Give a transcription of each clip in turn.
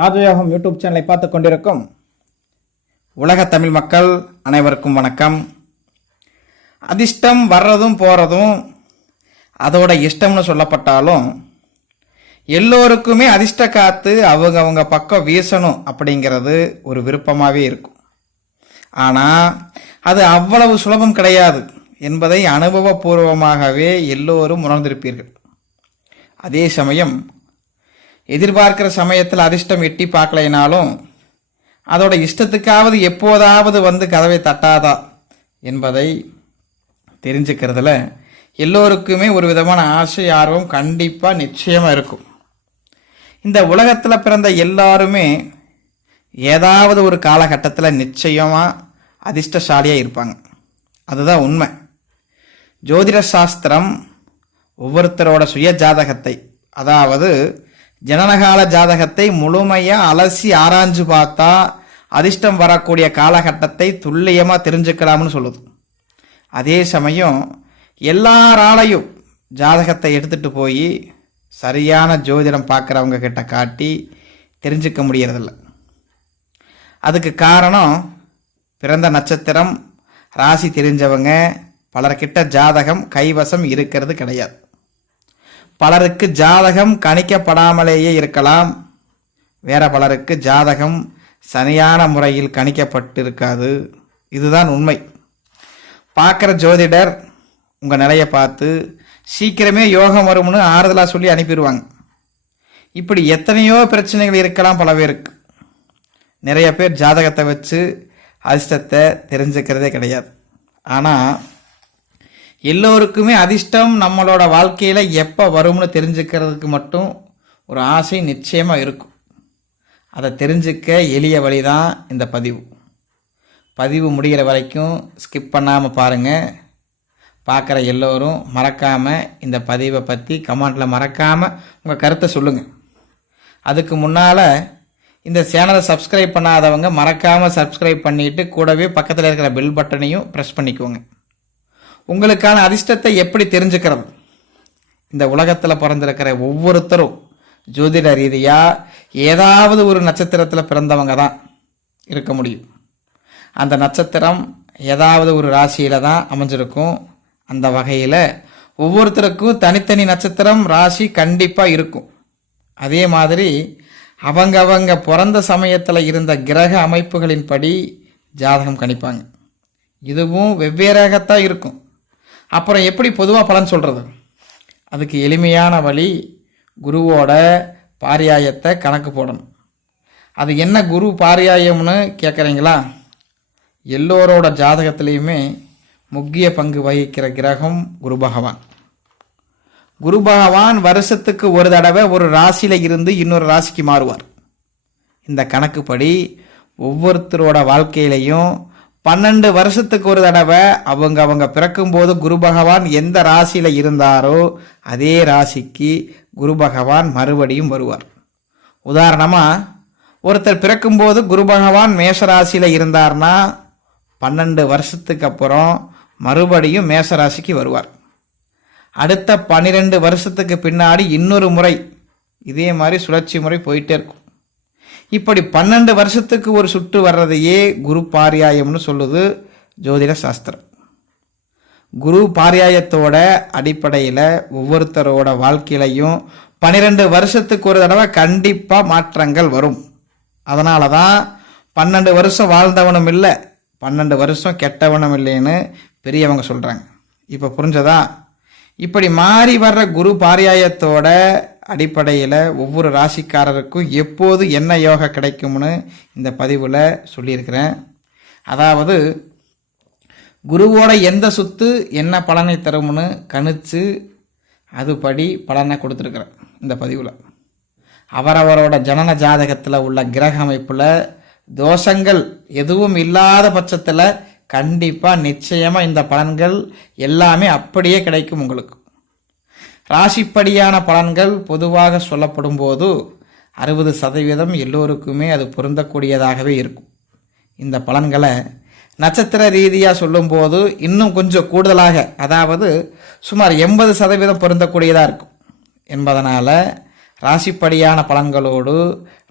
ராஜயோகம் யூடியூப் சேனலை பார்த்து கொண்டிருக்கும் உலக தமிழ் மக்கள் அனைவருக்கும் வணக்கம். அதிர்ஷ்டம் வர்றதும் போகிறதும் அதோட இஷ்டம்னு சொல்லப்பட்டாலும் எல்லோருக்குமே அதிர்ஷ்ட காற்று அவங்க அவங்க பக்கம் வீசணும் அப்படிங்கிறது ஒரு விருப்பமாகவே இருக்கும். ஆனால் அது அவ்வளவு சுலபம் கிடையாது என்பதை அனுபவபூர்வமாகவே எல்லோரும் உணர்ந்திருப்பீர்கள். அதே சமயம் எதிர்பார்க்கிற சமயத்தில் அதிர்ஷ்டம் எட்டி பார்க்கலைனாலும் அதோட இஷ்டத்துக்காவது எப்போதாவது வந்து கதவை தட்டாதா என்பதை தெரிஞ்சுக்கிறதுல எல்லோருக்குமே ஒரு விதமான ஆசை ஆர்வம் கண்டிப்பாக நிச்சயமாக இருக்கும். இந்த உலகத்தில் பிறந்த எல்லாருமே ஏதாவது ஒரு காலகட்டத்தில் நிச்சயமாக அதிர்ஷ்டசாலியாக இருப்பாங்க. அதுதான் உண்மை. ஜோதிட சாஸ்திரம் ஒவ்வொருத்தரோட சுய ஜாதகத்தை அதாவது ஜனனகால ஜாதகத்தை முழுமையாக அலசி ஆராய்ஞ்சு பார்த்தா அதிர்ஷ்டம் வரக்கூடிய காலகட்டத்தை துல்லியமாக தெரிஞ்சுக்கலாம்னு சொல்லுது. அதே சமயம் எல்லாராலையும் ஜாதகத்தை எடுத்துகிட்டு போய் சரியான ஜோதிடம் பார்க்குறவங்க கிட்ட காட்டி தெரிஞ்சுக்க முடியறதில்ல. அதுக்கு காரணம் பிறந்த நட்சத்திரம் ராசி தெரிஞ்சவங்க பலர்கிட்ட ஜாதகம் கைவசம் இருக்கிறது கிடையாது. பலருக்கு ஜாதகம் கணிக்கப்படாமலேயே இருக்கலாம். வேற பலருக்கு ஜாதகம் சரியான முறையில் கணிக்கப்பட்டிருக்காது. இதுதான் உண்மை. பார்க்குற ஜோதிடர் உங்கள் நிலையை பார்த்து சீக்கிரமே யோகம் வரும்னு ஆறுதலாக சொல்லி அனுப்பிடுவாங்க. இப்படி எத்தனையோ பிரச்சனைகள் இருக்கலாம் பல பேருக்கு. நிறைய பேர் ஜாதகத்தை வச்சு அதிர்ஷ்டத்தை தெரிஞ்சுக்கிறதே கிடையாது. ஆனால் எல்லோருக்குமே அதிர்ஷ்டம் நம்மளோட வாழ்க்கையில் எப்போ வரும்னு தெரிஞ்சுக்கிறதுக்கு மட்டும் ஒரு ஆசை நிச்சயமாக இருக்கும். அதை தெரிஞ்சுக்க எளிய வழி தான் இந்த பதிவு. பதிவு முடிகிற வரைக்கும் ஸ்கிப் பண்ணாமல் பாருங்கள் பார்க்குற எல்லோரும் மறக்காமல் இந்த பதிவை பற்றி கமெண்டில் மறக்காமல் உங்கள் கருத்தை சொல்லுங்கள் அதுக்கு முன்னால் இந்த சேனலை சப்ஸ்கிரைப் பண்ணாதவங்க மறக்காமல் சப்ஸ்கிரைப் பண்ணிவிட்டு கூடவே பக்கத்தில் இருக்கிற பெல் பட்டனையும் ப்ரெஸ் பண்ணிக்கோங்க. உங்களுக்கான அதிர்ஷ்டத்தை எப்படி தெரிஞ்சுக்கிறது இந்த உலகத்தில் பிறந்திருக்கிற ஒவ்வொருத்தரும் ஜோதிட ரீதியாக ஏதாவது ஒரு நட்சத்திரத்தில் பிறந்தவங்க தான் இருக்க முடியும். அந்த நட்சத்திரம் ஏதாவது ஒரு ராசியில் தான் அமைஞ்சிருக்கும். அந்த வகையில் ஒவ்வொருத்தருக்கும் தனித்தனி நட்சத்திரம் ராசி கண்டிப்பாக இருக்கும். அதே மாதிரி அவங்க அவங்க பிறந்த சமயத்தில் இருந்த கிரக அமைப்புகளின்படி ஜாதகம் கணிப்பாங்க. இதுவும் வெவ்வேறாகத்தான் இருக்கும். அப்புறம் எப்படி பொதுவாக பலன் சொல்கிறது அதுக்கு எளிமையான வழி குருவோட பாரியாயத்தை கணக்கு போடணும். அது என்ன குரு பாரியாயம்னு கேட்குறீங்களா எல்லோரோட ஜாதகத்திலையுமே முக்கிய பங்கு வகிக்கிற கிரகம் குரு பகவான். குரு பகவான் வருஷத்துக்கு ஒரு தடவை ஒரு ராசியில் இருந்து இன்னொரு ராசிக்கு மாறுவார். இந்த கணக்குப்படி ஒவ்வொருத்தரோட வாழ்க்கையிலையும் பன்னெண்டு வருஷத்துக்கு ஒரு தடவை அவங்க அவங்க பிறக்கும்போது குரு பகவான் எந்த ராசியில் இருந்தாரோ அதே ராசிக்கு குரு பகவான் மறுபடியும் வருவார். உதாரணமாக ஒருத்தர் பிறக்கும்போது குரு பகவான் மேஷ ராசியில இருந்தார்னா பன்னெண்டு வருஷத்துக்கு அப்புறம் மறுபடியும் மேச ராசிக்கு வருவார். அடுத்த பன்னிரெண்டு வருஷத்துக்கு பின்னாடி இன்னொரு முறை இதே மாதிரி சுழற்சி முறை போயிட்டே இருக்கும். இப்படி பன்னெண்டு வருஷத்துக்கு ஒரு சுற்று வர்றதையே குரு பாரியாயம்னு சொல்லுது ஜோதிட சாஸ்திரம். குரு பாரியாயத்தோட அடிப்படையில் ஒவ்வொருத்தரோட வாழ்க்கையிலையும் பன்னிரெண்டு வருஷத்துக்கு ஒரு தடவை கண்டிப்பாக மாற்றங்கள் வரும். அதனால தான் பன்னெண்டு வருஷம் வாழ்ந்தவனும் இல்லை பன்னெண்டு வருஷம் கெட்டவனும் இல்லைன்னு பெரியவங்க சொல்கிறாங்க இப்போ புரிஞ்சதா? இப்படி மாறி வர்ற குரு பாரியாயத்தோட அடிப்படையில் ஒவ்வொரு ராசிக்காரருக்கும் எப்போது என்ன யோகா கிடைக்கும்னு இந்த பதிவில் சொல்லியிருக்கிறேன். அதாவது குருவோட எந்த சுத்து என்ன பலனை தரும்னு கணிச்சு அதுபடி பலனை கொடுத்துருக்குறேன் இந்த பதிவில். அவரவரோட ஜனன ஜாதகத்தில் உள்ள கிரக அமைப்பில் தோஷங்கள் எதுவும் இல்லாத பட்சத்தில் கண்டிப்பாக நிச்சயமாக இந்த பலன்கள் எல்லாமே அப்படியே கிடைக்கும் உங்களுக்கு. ராசிப்படியான பலன்கள் பொதுவாக சொல்லப்படும் போது அறுபது சதவீதம் எல்லோருக்குமே அது பொருந்தக்கூடியதாகவே இருக்கும். இந்த பலன்களை நட்சத்திர ரீதியாக சொல்லும்போது இன்னும் கொஞ்சம் கூடுதலாக அதாவது சுமார் எண்பது சதவீதம் பொருந்தக்கூடியதாக இருக்கும். என்பதனால் ராசிப்படியான பலன்களோடு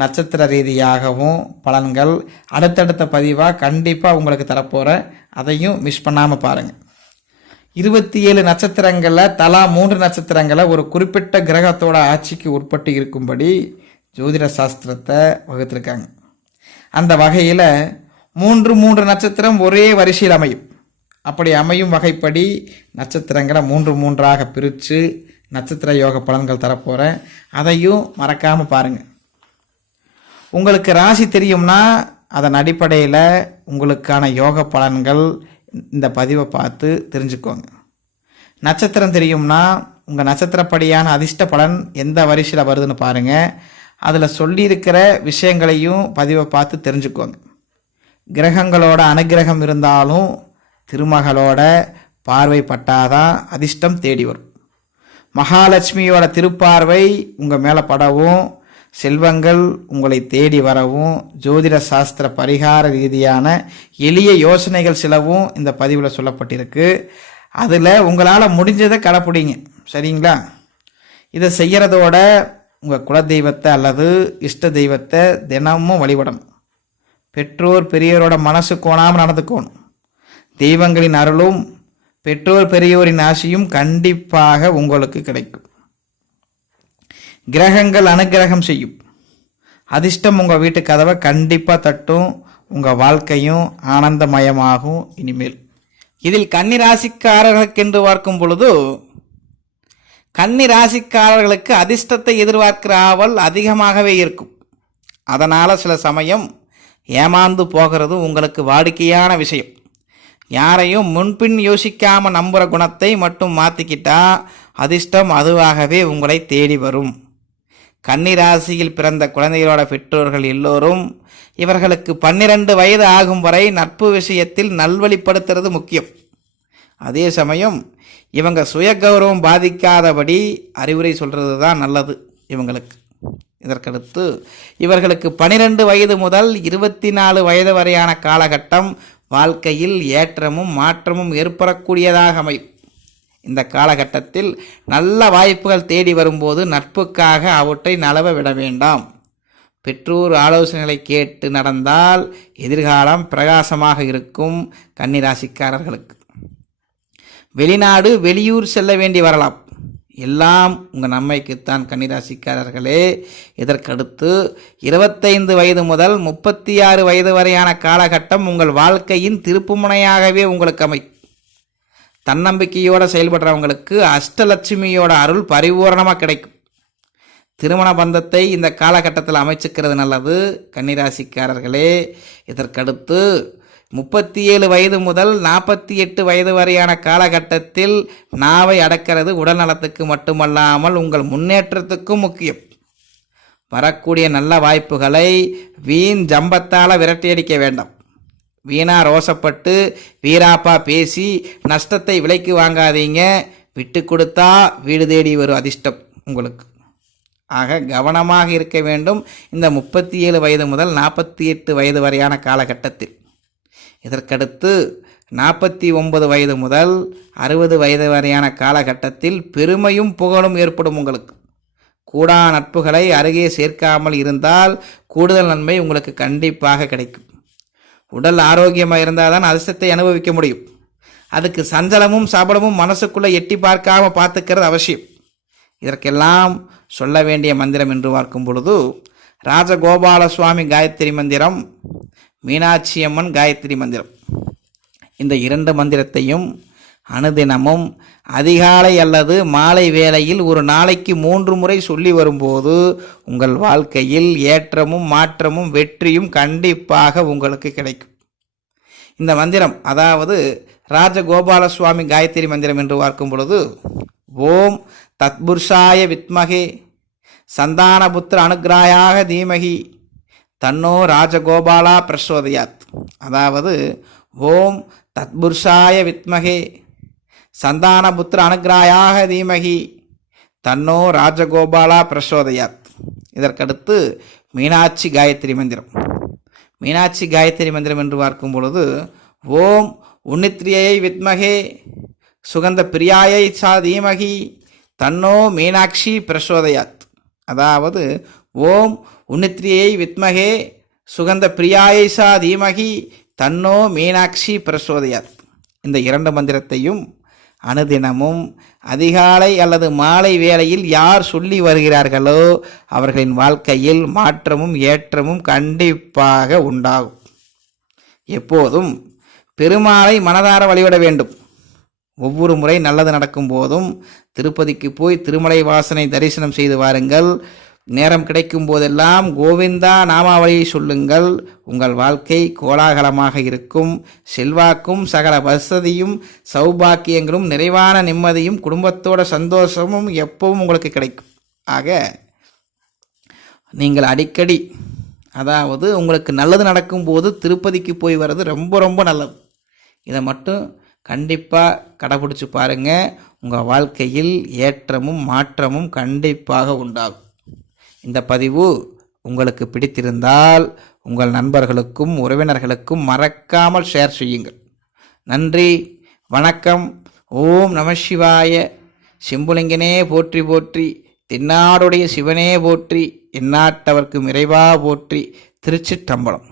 நட்சத்திர ரீதியாகவும் பலன்கள் அடுத்தடுத்த பதிவாக கண்டிப்பாக உங்களுக்கு தரப்போகிறேன் அதையும் மிஸ் பண்ணாமல் பாருங்கள் இருபத்தி ஏழு நட்சத்திரங்களில் தலா மூன்று நட்சத்திரங்களை ஒரு குறிப்பிட்ட கிரகத்தோட ஆட்சிக்கு உட்பட்டு இருக்கும்படி ஜோதிட சாஸ்திரத்தை வகுத்திருக்காங்க. அந்த வகையில் மூன்று மூன்று நட்சத்திரம் ஒரே வரிசையில் அமையும். அப்படி அமையும் வகைப்படி நட்சத்திரங்களை மூன்று மூன்றாக பிரித்து நட்சத்திர யோக பலன்கள் தரப்போகிறேன் அதையும் மறக்காமல் பாருங்கள் உங்களுக்கு ராசி தெரியும்னா அதன் அடிப்படையில் உங்களுக்கான யோக பலன்கள் இந்த பதிவை பார்த்து தெரிஞ்சுக்கோங்க. நட்சத்திரம் தெரியும்னா உங்கள் நட்சத்திரப்படியான அதிர்ஷ்ட பலன் எந்த வரிசையில் வருதுன்னு பாருங்கள் அதில் சொல்லியிருக்கிற விஷயங்களையும் பதிவை பார்த்து தெரிஞ்சுக்கோங்க. கிரகங்களோட அனுகிரகம் இருந்தாலும் திருமகளோட பார்வைப்பட்டாதான் அதிர்ஷ்டம் தேடி வரும். மகாலட்சுமியோட திருப்பார்வை உங்கள் மேலே படவும் செல்வங்கள் உங்களை தேடி வரவும் ஜோதிட சாஸ்திர பரிகார ரீதியான எளிய யோசனைகள் சிலவும் இந்த பதிவில் சொல்லப்பட்டிருக்கு. அதில் உங்களால் முடிஞ்சதை கடைப்பிடிங்க. சரிங்களா? இதை செய்கிறதோட உங்கள் குலதெய்வத்தை அல்லது இஷ்ட தெய்வத்தை தினமும் வழிபடணும். பெற்றோர் பெரியோரோட மனசு கோணாமல் நடந்துக்கணும். தெய்வங்களின் அருளும் பெற்றோர் பெரியோரின் ஆசையும் கண்டிப்பாக உங்களுக்கு கிடைக்கும். கிரகங்கள் அனுகிரகம் செய்யும். அதிர்ஷ்டம் உங்கள் வீட்டு கதவை கண்டிப்பாக தட்டும். உங்கள் வாழ்க்கையும் ஆனந்தமயமாகும் இனிமேல். இதில் கன்னி ராசிக்காரர்களுக்கென்று பார்க்கும் பொழுது கன்னி ராசிக்காரர்களுக்கு அதிர்ஷ்டத்தை எதிர்பார்க்கிற ஆவல் அதிகமாகவே இருக்கும். அதனால் சில சமயம் ஏமாந்து போகிறது உங்களுக்கு வாடிக்கையான விஷயம். யாரையும் முன்பின் யோசிக்காமல் நம்புகிற குணத்தை மட்டும் மாற்றிக்கிட்டா அதிர்ஷ்டம் அதுவாகவே உங்களை தேடி வரும். கன்னிராசியில் பிறந்த குழந்தைகளோட பெற்றோர்கள் எல்லோரும் இவர்களுக்கு பன்னிரண்டு வயது ஆகும் வரை நட்பு விஷயத்தில் நல்வழிப்படுத்துறது முக்கியம். அதே சமயம் இவங்க சுய கௌரவம் பாதிக்காதபடி அறிவுரை சொல்கிறது தான் நல்லது இவங்களுக்கு. இதற்கடுத்து இவர்களுக்கு பனிரெண்டு வயது முதல் இருபத்தி நாலு வயது வரையான காலகட்டம் வாழ்க்கையில் ஏற்றமும் மாற்றமும் ஏற்படக்கூடியதாக அமையும். இந்த காலகட்டத்தில் நல்ல வாய்ப்புகள் தேடி வரும்போது நட்புக்காக அவற்றை நலவ விட வேண்டாம். பெற்றோர் ஆலோசனைகளை கேட்டு நடந்தால் எதிர்காலம் பிரகாசமாக இருக்கும் கன்னிராசிக்காரர்களுக்கு. வெளிநாடு வெளியூர் செல்ல வேண்டி வரலாம். எல்லாம் உங்கள் நன்மைக்குத்தான் கன்னிராசிக்காரர்களே. இதற்கடுத்து இருபத்தைந்து வயது முதல் முப்பத்தி ஆறு வயது வரையான காலகட்டம் உங்கள் வாழ்க்கையின் திருப்புமுனையாகவே உங்களுக்கு அமை தன்னம்பிக்கையோடு செயல்படுறவங்களுக்கு அஷ்டலட்சுமியோட அருள் பரிபூரணமாக கிடைக்கும். திருமண பந்தத்தை இந்த காலகட்டத்தில் அமைச்சுக்கிறது நல்லது. கன்னிராசிக்காரர்களே இதற்கடுத்து முப்பத்தி ஏழு வயது முதல் நாற்பத்தி எட்டு வயது வரையான காலகட்டத்தில் நாவை அடக்கிறது உடல் நலத்துக்கு மட்டுமல்லாமல் உங்கள் முன்னேற்றத்துக்கும் முக்கியம். வரக்கூடிய நல்ல வாய்ப்புகளை வீண் ஜம்பத்தால் விரட்டியடிக்க வேண்டாம். வீணா ரோசப்பட்டு வீராப்பா பேசி நஷ்டத்தை விலைக்கு வாங்காதீங்க. விட்டு கொடுத்தா வீடு தேடி வரும் அதிர்ஷ்டம் உங்களுக்கு. ஆக கவனமாக இருக்க வேண்டும். இந்த முப்பத்தி ஏழு வயது முதல் நாற்பத்தி எட்டு வயது வரையான காலகட்டத்தில். இதற்கடுத்து நாற்பத்தி ஒன்பது வயது முதல் அறுபது வயது வரையான காலகட்டத்தில் பெருமையும் புகழும் ஏற்படும் உங்களுக்கு. கூடா நட்புகளை அருகே சேர்க்காமல் இருந்தால் கூடுதல் நன்மை உங்களுக்கு கண்டிப்பாக கிடைக்கும். உடல் ஆரோக்கியமாக இருந்தால் தான் அதிர்ஷ்டத்தை அனுபவிக்க முடியும். அதுக்கு சஞ்சலமும் சபலமும் மனசுக்குள்ளே எட்டி பார்க்காம பார்த்துக்கிறது அவசியம். இதற்கெல்லாம் சொல்ல வேண்டிய மந்திரம் என்று பார்க்கும் பொழுது ராஜகோபால சுவாமி காயத்ரி மந்திரம் மீனாட்சி அம்மன் காயத்ரி மந்திரம். இந்த இரண்டு மந்திரத்தையும் அனுதினமும் அதிகாலை அல்லது மாலை வேளையில் ஒரு நாளைக்கு மூன்று முறை சொல்லி வரும்போது உங்கள் வாழ்க்கையில் ஏற்றமும் மாற்றமும் வெற்றியும் கண்டிப்பாக உங்களுக்கு கிடைக்கும். இந்த மந்திரம் அதாவது ராஜகோபால சுவாமி காயத்ரி மந்திரம் என்று பார்க்கும் பொழுது ஓம் தத்புருஷாய வித்மகே சந்தானபுத்திர அனுகிராயாக தீமகி தன்னோ ராஜகோபாலா பிரசோதயாத். அதாவது ஓம் தத்புருஷாய வித்மகே சந்தானபுத்திர அனுகிராயாக தீமகி. தன்னோ ராஜகோபாலா பிரசோதயாத். இதற்கடுத்து மீனாட்சி காயத்ரி மந்திரம். மீனாட்சி காயத்ரி மந்திரம் என்று பார்க்கும் பொழுது ஓம் உன்னித்ரியை வித்மகே சுகந்த பிரியாயை சா தீமகி தன்னோ மீனாட்சி பிரசோதயாத். அதாவது ஓம் உன்னித்ரியை வித்மகே சுகந்த பிரியாயை சா தீமகி தன்னோ மீனாட்சி பிரசோதயாத். இந்த இரண்டு மந்திரத்தையும் அனுதினமும் அதிகாலை அல்லது மாலை வேளையில் யார் சொல்லி வருகிறார்களோ அவர்களின் வாழ்க்கையில் மாற்றமும் ஏற்றமும் கண்டிப்பாக உண்டாகும். எப்போதும் பெருமாளை மனதார வழிபட வேண்டும். ஒவ்வொரு முறை நல்லது நடக்கும் போதும் திருப்பதிக்கு போய் திருமலை வாசனை தரிசனம் செய்து வாருங்கள். நேரம் கிடைக்கும் போதெல்லாம் கோவிந்தா நாமாவளியை சொல்லுங்கள். உங்கள் வாழ்க்கை கோலாகலமாக இருக்கும். செல்வாக்கும் சகல வசதியும் சௌபாக்கியங்களும் நிறைவான நிம்மதியும் குடும்பத்தோட சந்தோஷமும் எப்பவும் உங்களுக்கு கிடைக்கும். ஆக நீங்கள் அடிக்கடி அதாவது உங்களுக்கு நல்லது நடக்கும்போது திருப்பதிக்கு போய் வர்றது ரொம்ப ரொம்ப நல்லது. இதை மட்டும் கண்டிப்பாக கடைபிடிச்சி பாருங்கள் உங்கள் வாழ்க்கையில் ஏற்றமும் மாற்றமும் கண்டிப்பாக உண்டாகும். இந்த பதிவு உங்களுக்கு பிடித்திருந்தால் உங்கள் நண்பர்களுக்கும் உறவினர்களுக்கும் மறக்காமல் ஷேர் செய்யுங்கள். நன்றி வணக்கம். ஓம் நம சிவாய. சிம்புலிங்கனே போற்றி போற்றி. தென்னாடுடைய சிவனே போற்றி. எந்நாட்டவர்க்கும் இறைவா போற்றி. திருச்சிற்றம்பலம்.